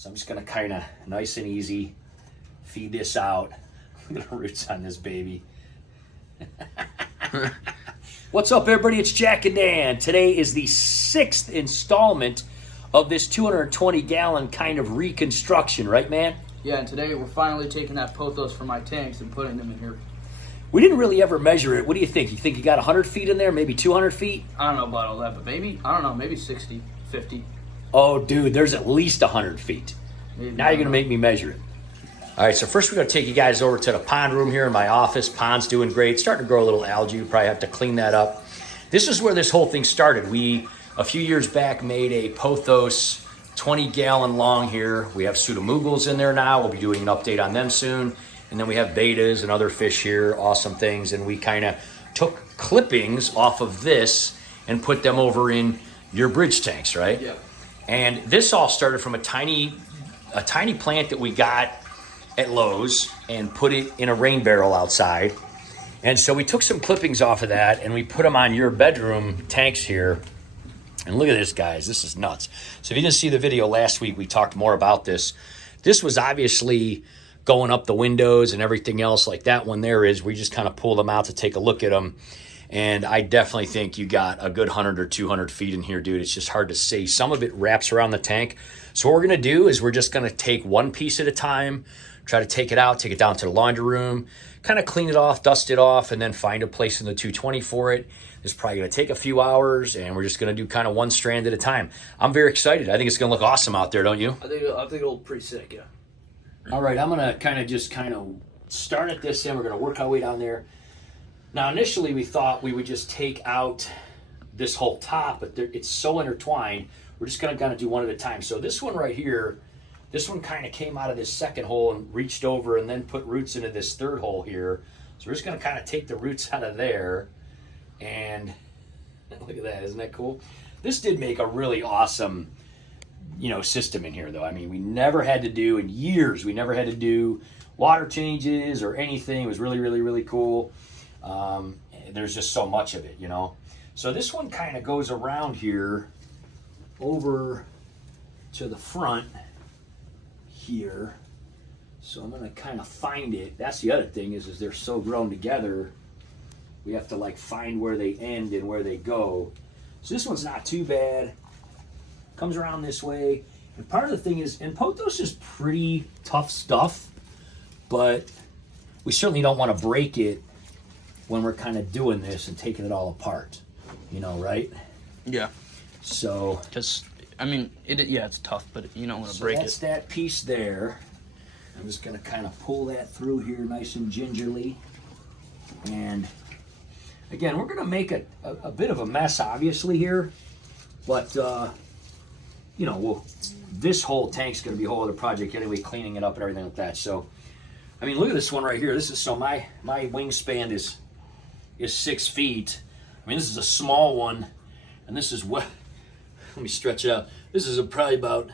So I'm just gonna kind of nice and easy feed this out. Look at the roots on this baby. What's up, everybody? It's Jack and Dan. Today is the 6th installment of this 220-gallon kind of reconstruction, right, man? Yeah, and today we're finally taking that Pothos from my tanks and putting them in here. We didn't really ever measure it. What do you think? You think you got 100 feet in there, maybe 200 feet? I don't know about all that, but maybe, I don't know, maybe 60, 50. Oh, dude, there's at least 100 feet. Maybe, Now you're going to make me measure it. All right, so first we're going to take you guys over to the pond room here in my office. Pond's doing great. Starting to grow a little algae. We probably have to clean that up. This is where this whole thing started. We, a few years back, made a Pothos 20-gallon long here. We have pseudomugals in there now. We'll be doing an update on them soon. And then we have betas and other fish here, awesome things. And we kind of took clippings off of this and put them over in your bridge tanks, right? Yeah. And this all started from a tiny plant that we got at Lowe's and put it in a rain barrel outside. And so we took some clippings off of that and we put them on your bedroom tanks here. And look at this, guys. This is nuts. So if you didn't see the video last week, we talked more about this. This was obviously going up the windows and everything else like that one there is. We just kind of pulled them out to take a look at them. And I definitely think you got a good 100 or 200 feet in here, dude. It's just hard to see. Some of it wraps around the tank. So what we're going to do is we're just going to take one piece at a time, try to take it out, take it down to the laundry room, kind of clean it off, dust it off, and then find a place in the 220 for it. It's probably going to take a few hours, and we're just going to do kind of one strand at a time. I'm very excited. I think it's going to look awesome out there, don't you? I think it'll look pretty sick, yeah. All right, I'm going to kind of start at this end. We're going to work our way down there. Now, initially, we thought we would just take out this whole top, but it's so intertwined, we're just going to kind of do one at a time. So this one right here, this one kind of came out of this second hole and reached over and then put roots into this third hole here. So we're just going to kind of take the roots out of there. And look at that. Isn't that cool? This did make a really awesome, system in here, though. I mean, we never had to do, in years, we never had to do water changes or anything. It was really, really, really cool. There's just so much of it, So this one kind of goes around here over to the front here. So I'm going to kind of find it. That's the other thing is they're so grown together. We have to find where they end and where they go. So this one's not too bad. Comes around this way. And part of the thing is, and Pothos is pretty tough stuff, but we certainly don't want to break it when we're kind of doing this and taking it all apart, right? Yeah. So, Because, it's tough, but you don't want to break that's it. that piece there. I'm just going to kind of pull that through here nice and gingerly. And again, we're going to make a bit of a mess, obviously, here. But, this whole tank's going to be a whole other project anyway, cleaning it up and everything like that. So, look at this one right here. This is, so my wingspan is 6 feet. This is a small one. And this is what, let me stretch it out. This is probably about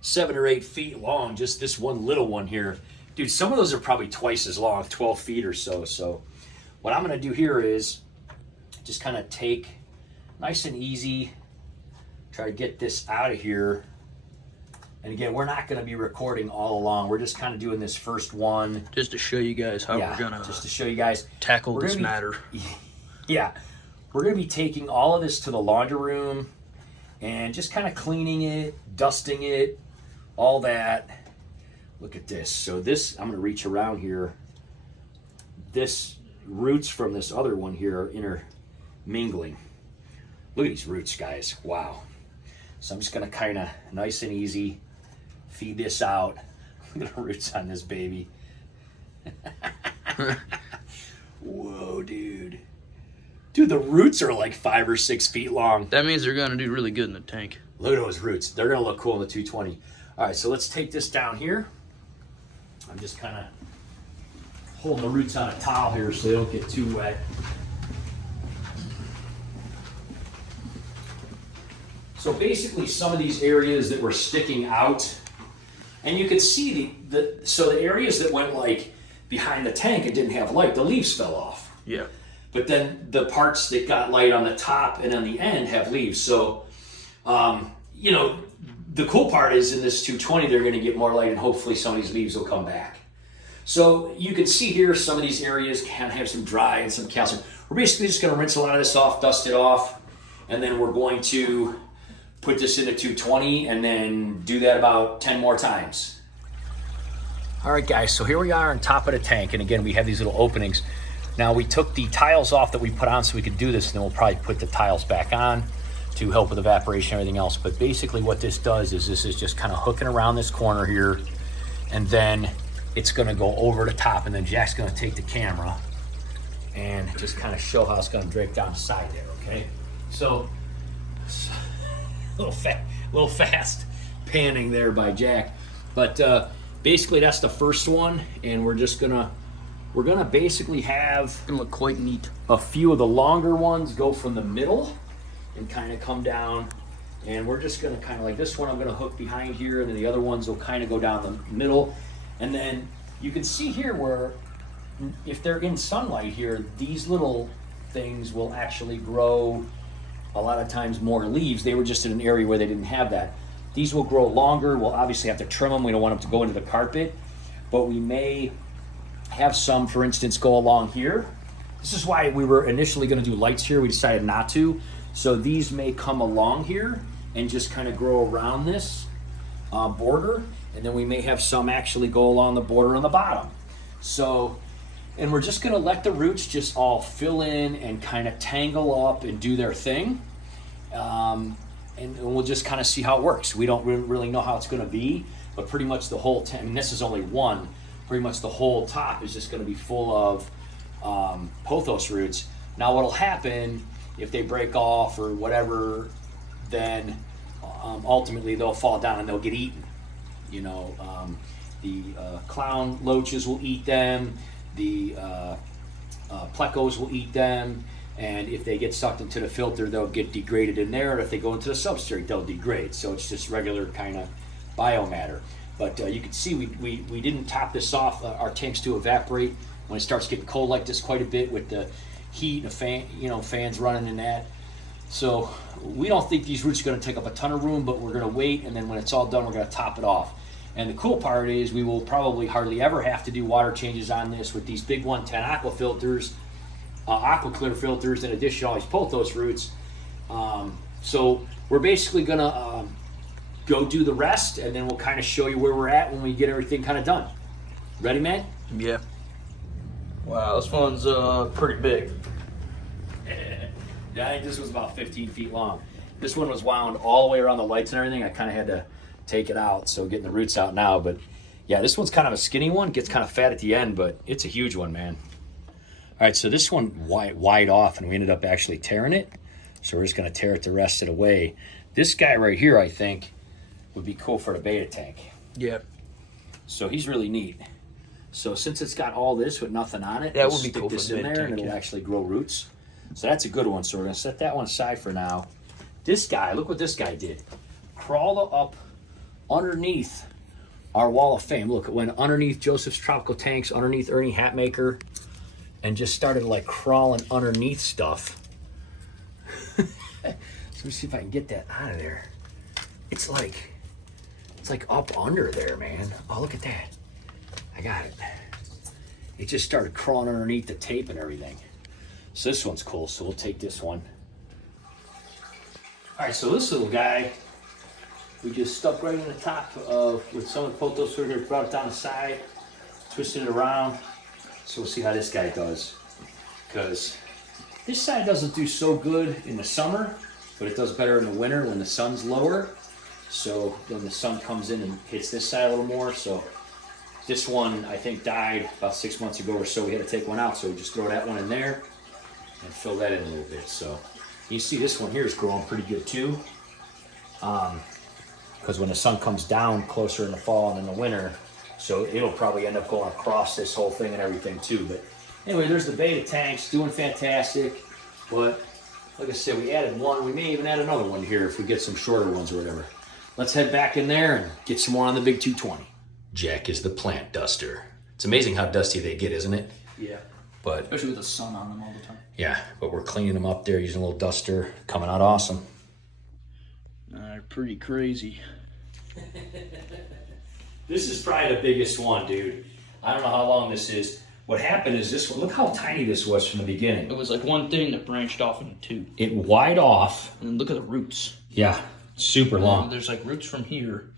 7 or 8 feet long, just this one little one here. Dude, some of those are probably twice as long, 12 feet or so. So what I'm going to do here is just kind of take nice and easy, try to get this out of here. And again, we're not going to be recording all along. We're just kind of doing this first one. Just to show you guys how we're going to just to show you guys. Tackle this matter. Yeah. We're going to be taking all of this to the laundry room and just kind of cleaning it, dusting it, all that. Look at this. So this, I'm going to reach around here. This roots from this other one here are intermingling. Look at these roots, guys. Wow. So I'm just going to kind of nice and easy feed this out. Look at the roots on this baby. Whoa, dude. Dude, the roots are 5 or 6 feet long. That means they're going to do really good in the tank. Look at those roots. They're going to look cool in the 220. All right, so let's take this down here. I'm just kind of holding the roots on a towel here so they don't get too wet. So basically some of these areas that were sticking out, and you could see the areas that went behind the tank and didn't have light, the leaves fell off. Yeah. But then the parts that got light on the top and on the end have leaves. So, the cool part is in this 220, they're going to get more light and hopefully some of these leaves will come back. So you can see here some of these areas can have some dry and some calcium. We're basically just going to rinse a lot of this off, dust it off, and then we're going to put this into 220 and then do that about 10 more times. All right, guys, so here we are on top of the tank. And again, we have these little openings. Now we took the tiles off that we put on so we could do this, and then we'll probably put the tiles back on to help with evaporation and everything else. But basically what this does is this is just kind of hooking around this corner here, and then it's gonna go over the top, and then Jack's gonna take the camera and just kind of show how it's gonna drape down the side there, okay? So, a little fast panning there by Jack. But basically that's the first one, and we're gonna basically have, It's gonna look quite neat. a few of the longer ones go from the middle and kind of come down, and we're just gonna kind of like this one I'm gonna hook behind here, and then the other ones will kind of go down the middle. And then you can see here where if they're in sunlight here, these little things will actually grow a lot of times more leaves. They were just in an area where they didn't have that. These will grow longer. We'll obviously have to trim them. We don't want them to go into the carpet, but we may have some, for instance, go along here. This is why we were initially going to do lights here. We decided not to. So these may come along here and just kind of grow around this border. And then we may have some actually go along the border on the bottom. So, and we're just gonna let the roots just all fill in and kind of tangle up and do their thing. And we'll just kind of see how it works. We don't really know how it's gonna be, but pretty much the whole, and this is only one, pretty much the whole top is just gonna be full of pothos roots. Now what'll happen if they break off or whatever, then ultimately they'll fall down and they'll get eaten. You know, the clown loaches will eat them, the plecos will eat them, and if they get sucked into the filter, they'll get degraded in there, or if they go into the substrate, they'll degrade. So it's just regular kind of biomatter. But you can see we didn't top this off. Our tanks do evaporate when it starts getting cold like this quite a bit with the heat and the fan, fans running in that. So we don't think these roots are going to take up a ton of room, but we're going to wait, and then when it's all done, we're going to top it off. And the cool part is we will probably hardly ever have to do water changes on this with these big 110 aqua filters, aqua clear filters, in addition to all these pothos roots. So we're basically going to go do the rest, and then we'll kind of show you where we're at when we get everything kind of done. Ready, man? Yeah. Wow, this one's pretty big. Yeah, I think this was about 15 feet long. This one was wound all the way around the lights and everything. I kind of had to take it out, so getting the roots out now. But yeah, this one's kind of a skinny one. Gets kind of fat at the end, but it's a huge one, man. All right, so this one wide off, and we ended up actually tearing it. So we're just going to tear it the rest of the way. This guy right here, I think, would be cool for the beta tank. Yeah. So he's really neat. So since it's got all this with nothing on it, That we'll would be stick cool for this the in beta there, tank, and it'll yeah. actually grow roots. So that's a good one. So we're going to set that one aside for now. This guy, look what this guy did. Crawl up underneath our wall of fame. Look, it went underneath Joseph's Tropical Tanks, underneath Ernie Hatmaker, and just started like crawling underneath stuff. So let me see if I can get that out of there. It's like up under there, man. Oh, look at that. I got it. It just started crawling underneath the tape and everything. So this one's cool, so we'll take this one. All right, so this little guy, we just stuck right in the top of, with some of the pothos here, brought it down the side, twisted it around. So we'll see how this guy does. Because this side doesn't do so good in the summer, but it does better in the winter when the sun's lower. So then the sun comes in and hits this side a little more. So this one, I think, died about 6 months ago or so. We had to take one out, so we just throw that one in there and fill that in a little bit. So you see this one here is growing pretty good too. Because when the sun comes down closer in the fall and in the winter, so it'll probably end up going across this whole thing and everything too. But anyway, there's the beta tanks, doing fantastic. But like I said, we added one. We may even add another one here if we get some shorter ones or whatever. Let's head back in there and get some more on the big 220. Jack is the plant duster. It's amazing how dusty they get, isn't it? Yeah. But especially with the sun on them all the time. Yeah, but we're cleaning them up there using a little duster. Coming out awesome. Pretty crazy. This is probably the biggest one, dude. I don't know how long this is. What happened is this one, look how tiny this was from the beginning. It was like one thing that branched off into two. It wide off. And look at the roots. Yeah, super long. There's like roots from here.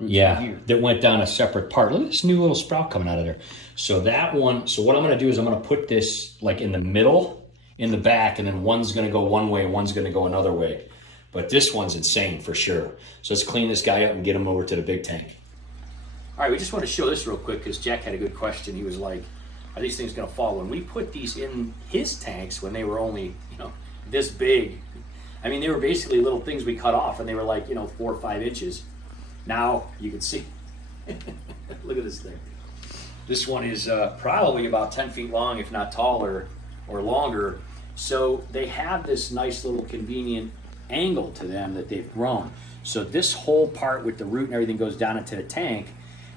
Yeah, that went down a separate part. Look at this new little sprout coming out of there. So that one, so what I'm gonna do is I'm gonna put this like in the middle, in the back, and then one's gonna go one way and one's gonna go another way. But this one's insane for sure. So let's clean this guy up and get him over to the big tank. All right, we just want to show this real quick because Jack had a good question. He was like, are these things gonna fall? When we put these in his tanks when they were only, this big, I mean, they were basically little things we cut off and they were like, 4 or 5 inches. Now you can see, look at this thing. This one is probably about 10 feet long, if not taller or longer. So they have this nice little convenient angle to them that they've grown. So this whole part with the root and everything goes down into the tank,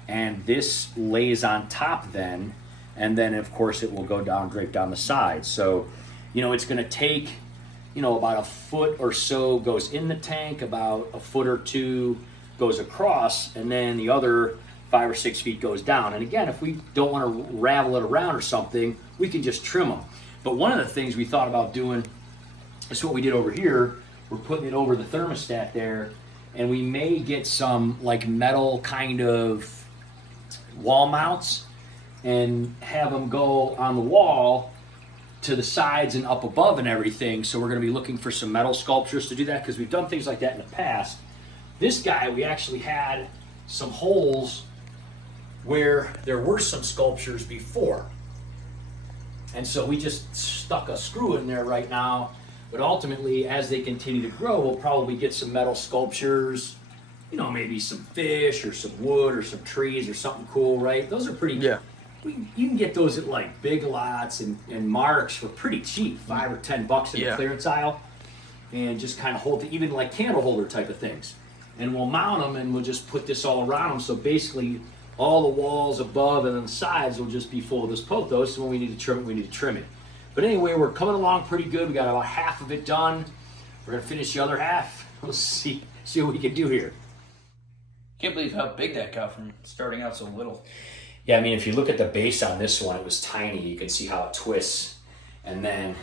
and this lays on top then, and then of course it will go down, drape down the side. So, it's gonna take, about a foot or so goes in the tank, about a foot or 2 goes across, and then the other 5 or 6 feet goes down. And again, if we don't want to ravel it around or something, we can just trim them. But one of the things we thought about doing is what we did over here. We're putting it over the thermostat there, and we may get some like metal kind of wall mounts and have them go on the wall to the sides and up above and everything. So we're going to be looking for some metal sculptures to do that because we've done things like that in the past. This guy, we actually had some holes where there were some sculptures before. And so we just stuck a screw in there right now. But ultimately, as they continue to grow, we'll probably get some metal sculptures, maybe some fish or some wood or some trees or something cool, right? Those are pretty, Yeah. You can get those at like Big Lots and Marks for pretty cheap, $5 or $10 in the clearance aisle. And just kind of hold it, even like candle holder type of things. And we'll mount them and we'll just put this all around them. So basically all the walls above and on the sides will just be full of this pothos. And when we need to trim it, we need to trim it. But anyway, we're coming along pretty good. We got about half of it done. We're gonna finish the other half. We'll see what we can do here. Can't believe how big that got from starting out so little. Yeah, I mean, if you look at the base on this one, it was tiny. You can see how it twists. And then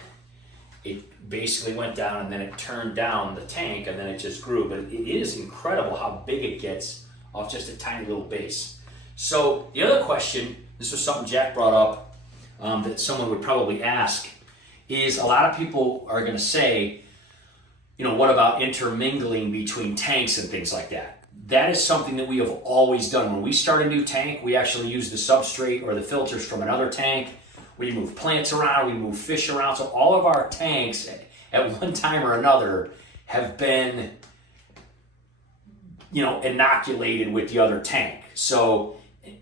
it basically went down and then it turned down the tank and then it just grew. But it is incredible how big it gets off just a tiny little base. So the other question, this was something Jack brought up that someone would probably ask, is a lot of people are going to say, what about intermingling between tanks and things like that? That is something that we have always done. When we start a new tank, we actually use the substrate or the filters from another tank. We move plants around, we move fish around. So all of our tanks at one time or another have been, inoculated with the other tank. So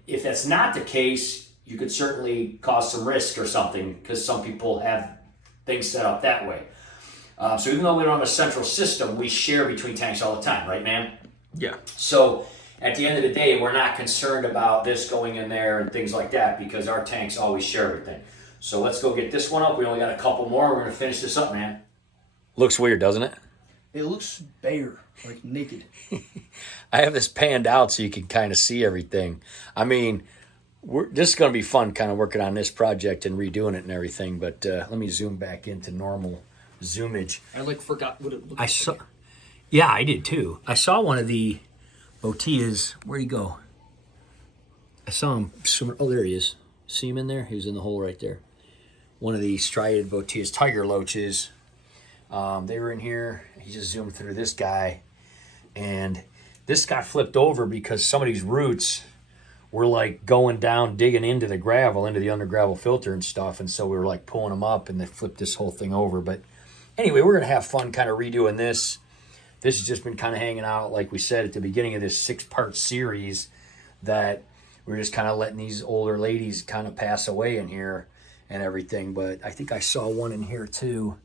if that's not the case, you could certainly cause some risk or something because some people have things set up that way. So even though we don't have a central system, we share between tanks all the time, right, man? Yeah. So at the end of the day, we're not concerned about this going in there and things like that because our tanks always share everything. So let's go get this one up. We only got a couple more. We're going to finish this up, man. Looks weird, doesn't it? It looks bare, like naked. I have this panned out so you can kind of see everything. I mean, this is going to be fun kind of working on this project and redoing it and everything. But let me zoom back into normal zoomage. I forgot what it looked like. Yeah, I did too. I saw one of the botillas. Where'd he go? I saw him swimming. Oh, there he is. See him in there? He was in the hole right there. One of the striated botillas, tiger loaches. They were in here. He just zoomed through this guy. And this got flipped over because some of these roots were like going down, digging into the gravel, into the under gravel filter and stuff. And so we were like pulling them up and they flipped this whole thing over. But anyway, we're going to have fun kind of redoing this. This has just been kind of hanging out, like we said at the beginning of this 6-part series, that we're just kind of letting these older ladies kind of pass away in here and everything. But I think I saw one in here too.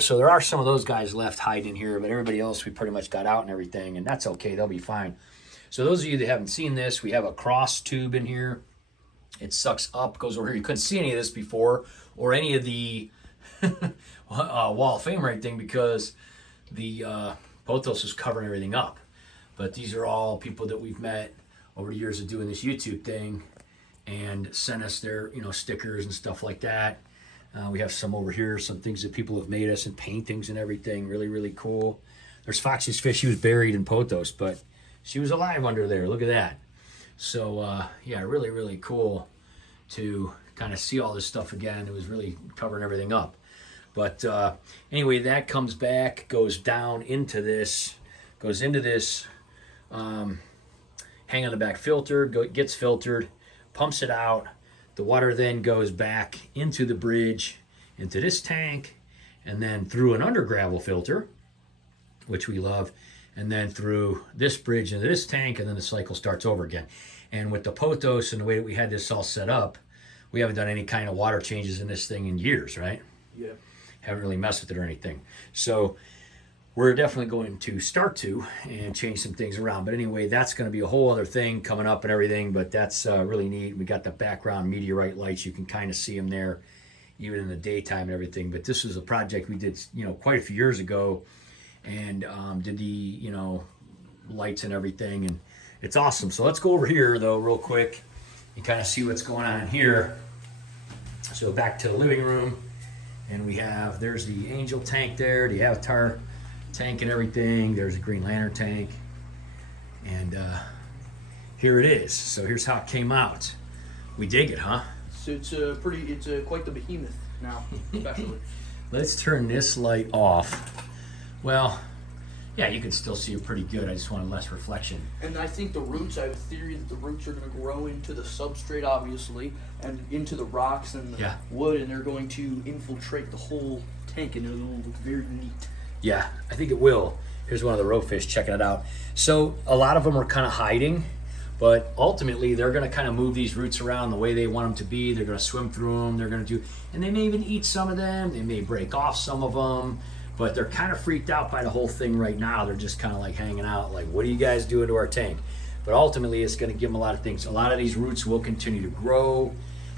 So there are some of those guys left hiding in here, but everybody else we pretty much got out and everything, and that's okay. They'll be fine. So those of you that haven't seen this, we have a cross tube in here. It sucks up, goes over here. You couldn't see any of this before or any of the Wall of Fame or anything because the Pothos was covering everything up. But these are all people that we've met over the years of doing this YouTube thing, and sent us their, you know, stickers and stuff like that. We have some over here, some things that people have made us, and paintings and everything. Really, really cool. There's Foxy's fish. She was buried in Pothos, but she was alive under there. Look at that. So yeah, really, really cool to kind of see all this stuff again. It was really covering everything up. But anyway, that comes back, goes down into this, hang on the back filter, gets filtered, pumps it out. The water then goes back into the bridge, into this tank, and then through an under gravel filter, which we love, and then through this bridge into this tank, and then the cycle starts over again. And with the Pothos and the way that we had this all set up, we haven't done any kind of water changes in this thing in years, right? Yeah. Haven't really messed with it or anything. So we're definitely going to start to and change some things around. But anyway, that's going to be a whole other thing coming up and everything, but that's really neat. We got the background meteorite lights. You can kind of see them there even in the daytime and everything. But this is a project we did, you know, quite a few years ago, and did the, you know, lights and everything, and it's awesome. So let's go over here though real quick and kind of see what's going on here. So back to the living room, and we have, there's the Angel tank there, the Avatar tank and everything. There's a Green Lantern tank, and here it is. So here's how it came out. We dig it, huh? So it's quite the behemoth now, especially. Let's turn this light off. Well, yeah, you can still see it pretty good. I just wanted less reflection. And I think the roots, I have a theory that the roots are going to grow into the substrate, obviously, and into the rocks and the wood, and they're going to infiltrate the whole tank, and it'll look very neat. Yeah, I think it will. Here's one of the roe fish checking it out. So a lot of them are kind of hiding, but ultimately they're going to kind of move these roots around the way they want them to be. They're going to swim through them. They're going to do, and they may even eat some of them. They may break off some of them, but they're kind of freaked out by the whole thing right now. They're just kind of like hanging out, like, what are you guys doing to our tank? But ultimately, it's going to give them a lot of things. A lot of these roots will continue to grow,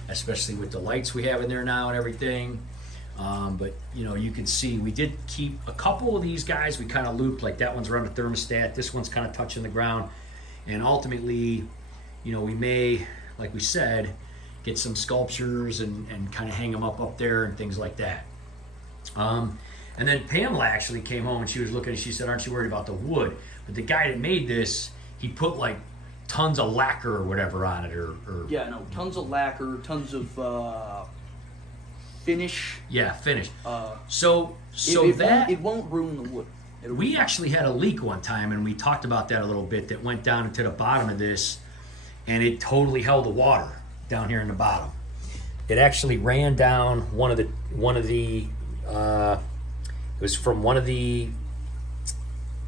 especially with the lights we have in there now and everything. But you know, you can see we did keep a couple of these guys. We kind of looped, like that one's around the thermostat. This one's kind of touching the ground. And ultimately, you know, we may, like we said, get some sculptures and kind of hang them up there and things like that. And then Pamela actually came home and she was looking and she said, aren't you worried about the wood? But the guy that made this, he put like tons of lacquer or whatever on it, or yeah, no, tons of lacquer, tons of finish. Yeah, finish. It won't ruin the wood. We actually had a leak one time, and we talked about that a little bit, that went down into the bottom of this, and it totally held the water down here in the bottom. It actually ran down it was from one of the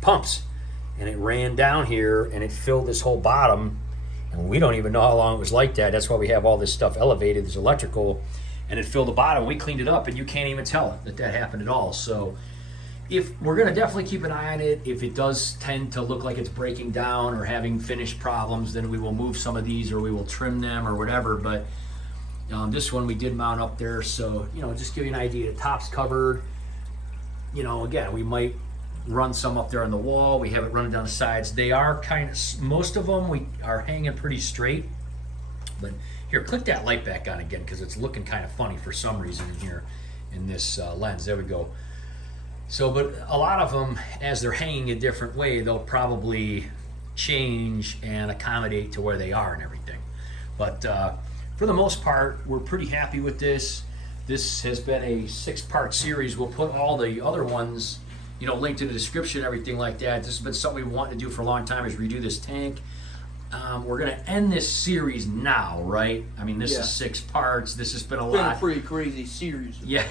pumps, and it ran down here and it filled this whole bottom, and we don't even know how long it was like that. That's why we have all this stuff elevated, this electrical, and it filled the bottom. We cleaned it up, and you can't even tell that happened at all. So if we're going to definitely keep an eye on it, if it does tend to look like it's breaking down or having finish problems, then we will move some of these, or we will trim them or whatever. But this one we did mount up there, so, you know, just give you an idea. The top's covered. You know, again, we might run some up there on the wall. We have it running down the sides. They are kind of, most of them we are hanging pretty straight. But here, click that light back on again, because it's looking kind of funny for some reason in here in this lens. There we go. So, but a lot of them, as they're hanging a different way, they'll probably change and accommodate to where they are and everything. But for the most part, we're pretty happy with this. This has been a 6-part series. We'll put all the other ones, you know, linked in the description, everything like that. This has been something we wanted to do for a long time, is redo this tank. We're going to end this series now, right? I mean, this is 6 parts. This has been a lot. It's been a pretty crazy series. Yeah,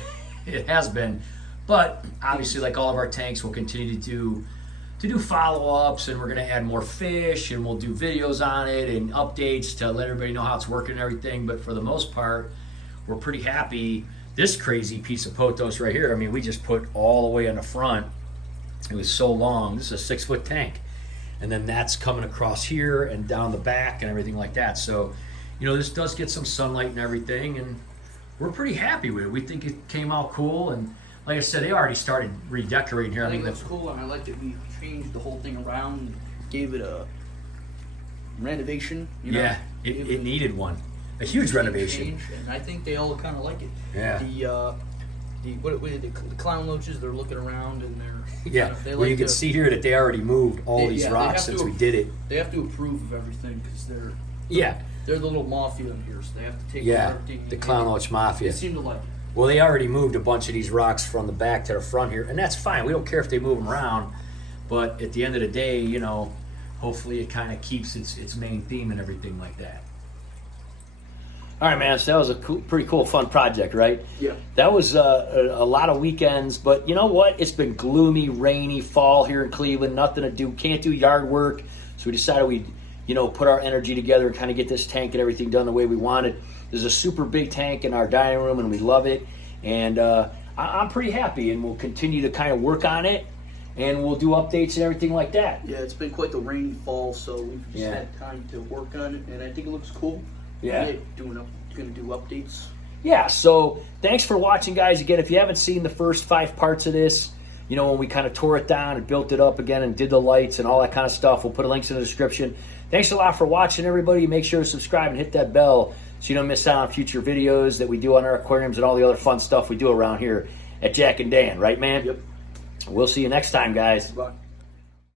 it has been. But obviously, like all of our tanks, we'll continue to do follow-ups, and we're going to add more fish, and we'll do videos on it and updates to let everybody know how it's working and everything. But for the most part, we're pretty happy. This crazy piece of Pothos right here, I mean, we just put all the way on the front. It was so long. This is a 6-foot tank. And then that's coming across here and down the back and everything like that. So, you know, this does get some sunlight and everything, and we're pretty happy with it. We think it came out cool, and like I said, they already started redecorating here. I think that's cool, and I like that we changed the whole thing around. gave it a renovation. You know, Yeah, it needed one. A huge renovation. Change, and I think they all kind of like it. Yeah. The clown loaches, they're looking around and they're Yeah, they well, you can see here that they already moved all these rocks since we did it. They have to approve of everything because they're the little mafia in here, so they have to take care of everything. The Clown Loach Mafia. They seem to like it. Well, they already moved a bunch of these rocks from the back to the front here, and that's fine. We don't care if they move them around, but at the end of the day, you know, hopefully it kind of keeps its main theme and everything like that. All right, man, so that was a pretty cool, fun project, right? Yeah. That was a lot of weekends, but you know what? It's been gloomy, rainy fall here in Cleveland, nothing to do, can't do yard work, so we decided we'd, you know, put our energy together and kind of get this tank and everything done the way we wanted. There's a super big tank in our dining room, and we love it, and I'm pretty happy, and we'll continue to kind of work on it, and we'll do updates and everything like that. Yeah, it's been quite the rainy fall, so we've just had time to work on it, and I think it looks cool. Yeah. Gonna do updates. Yeah, so thanks for watching, guys. Again, if you haven't seen the first 5 parts of this, you know, when we kind of tore it down and built it up again and did the lights and all that kind of stuff, we'll put links in the description. Thanks a lot for watching, everybody. Make sure to subscribe and hit that bell so you don't miss out on future videos that we do on our aquariums and all the other fun stuff we do around here at Jack and Dan. Right, man? Yep. We'll see you next time, guys. Bye.